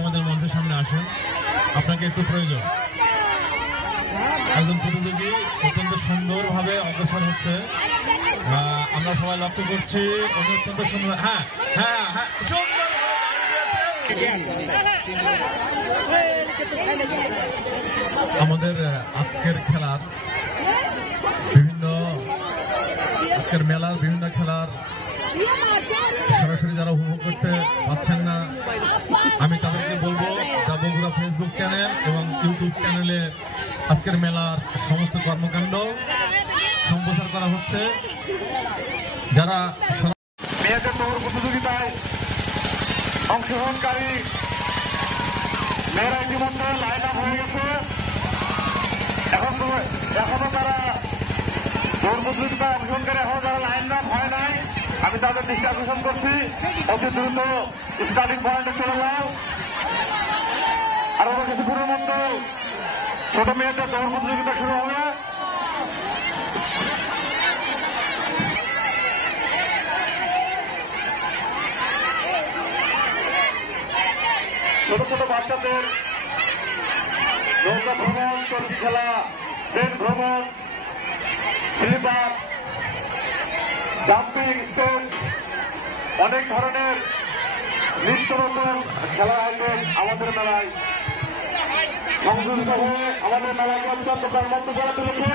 আমাদের মঞ্চের সামনে আসেন, আপনাকে একটু প্রয়োজন। একজন প্রতিযোগী অত্যন্ত সুন্দরভাবে অগ্রসর হচ্ছে, আমরা সবাই লক্ষ্য করছি। উনি অত্যন্ত সুন্দর, হ্যাঁ হ্যাঁ হ্যাঁ, সুন্দর। আমাদের আজকের খেলার আজকের মেলার বিভিন্ন খেলার সরাসরি যারা উপভোগ করতে পাচ্ছেন না, আমি তাদেরকে বলবো দ্য বগুড়া ফেসবুক চ্যানেল এবং ইউটিউব চ্যানেলে আজকের মেলার সমস্ত কর্মকাণ্ড সম্প্রচার করা হচ্ছে। যারা মেয়েদের দৌড় প্রতিযোগিতায় অংশগ্রহণকারী মেয়েরা ইতিমধ্যে লাইন আপ হয়ে গেছে। এখনো তারা দৌড় প্রতিযোগিতায় অংশগ্রহণকারী এখনো যারা লাইন আপ হয় নাই, আমি তাদের দৃষ্টি আকর্ষণ করছি অতি দ্রুত স্টার্টিং পয়েন্টে চলে যাও। আরো কিছুক্ষণের মধ্যে ছোট মেয়েদের দৌড় প্রতিযোগিতা শুরু হবে। ছোট ছোট বাচ্চাদের নৌকা ভ্রমণ, চরকি খেলা, ট্রেন ভ্রমণ, স্লিপার, জাম্পিং স্টেজ, অনেক ধরনের নিত্য নতুন খেলার আয়োজন আমাদের মেলায় সংযোজিত হয়ে আমাদের মেলাকে অত্যন্ত প্রাণবন্ত করে তুলেছে।